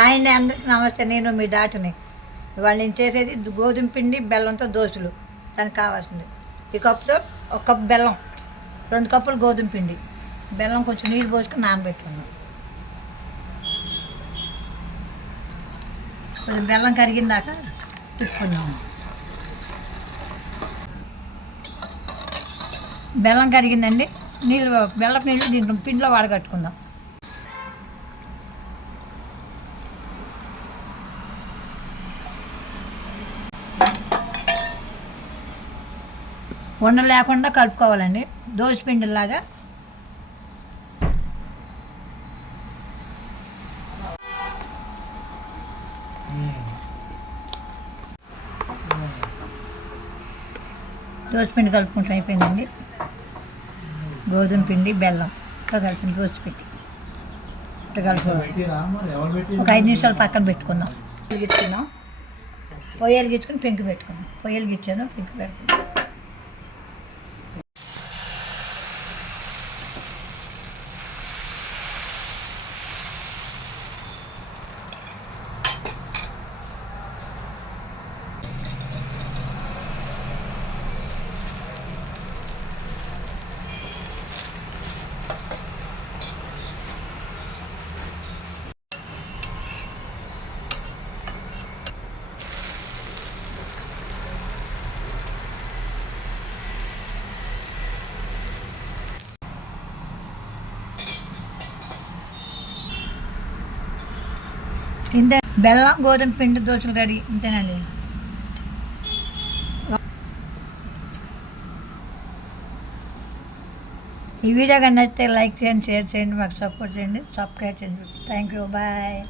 ఆయన అందరికి నమస్తే, నేను మీ డాక్టర్ని. ఇవాళ నేను చేసేది గోధుమ పిండి బెల్లంతో దోశలు. దానికి కావాల్సింది ఈ కప్పుతో ఒక కప్పు బెల్లం, 2 కప్పులు గోధుమ పిండి, బెల్లం కొంచెం నీళ్ళు పోసుకొని నానబెట్టుకున్నాం. కొంచెం బెల్లం కరిగిందాక తిప్పుకున్నాము. బెల్లం కరిగిందండి, బెల్లపు నీళ్ళు దీంట్లో పిండిలో వాడగట్టుకుందాం. ఉండలు లేకుండా కలుపుకోవాలండి, దోశ పిండిలాగా. దోశ పిండి కలుపుకుంటాం, అయిపోయిందండి. గోధుమ పిండి బెల్లం కలిపిన దోశ పిండి ఇట్లా కలుపుకోవాలి. ఒక 5 నిమిషాలు పక్కన పెట్టుకుందాం. వెలిగించుకున్నాం, పొయ్యి వెలిగించుకుని పెంకు పెట్టుకున్నాం. పొయ్యి వెలిగించాను, పెంకు పెడుతున్నాం. ఇంతే, బెల్లం గోధుమ పిండి దోశలు రెడీ. ఇంతేనండి. ఈ వీడియో కానీ నచ్చితే లైక్ చేయండి, షేర్ చేయండి, మాకు సపోర్ట్ చేయండి, సబ్స్క్రైబ్ చేయండి. Thank you, bye.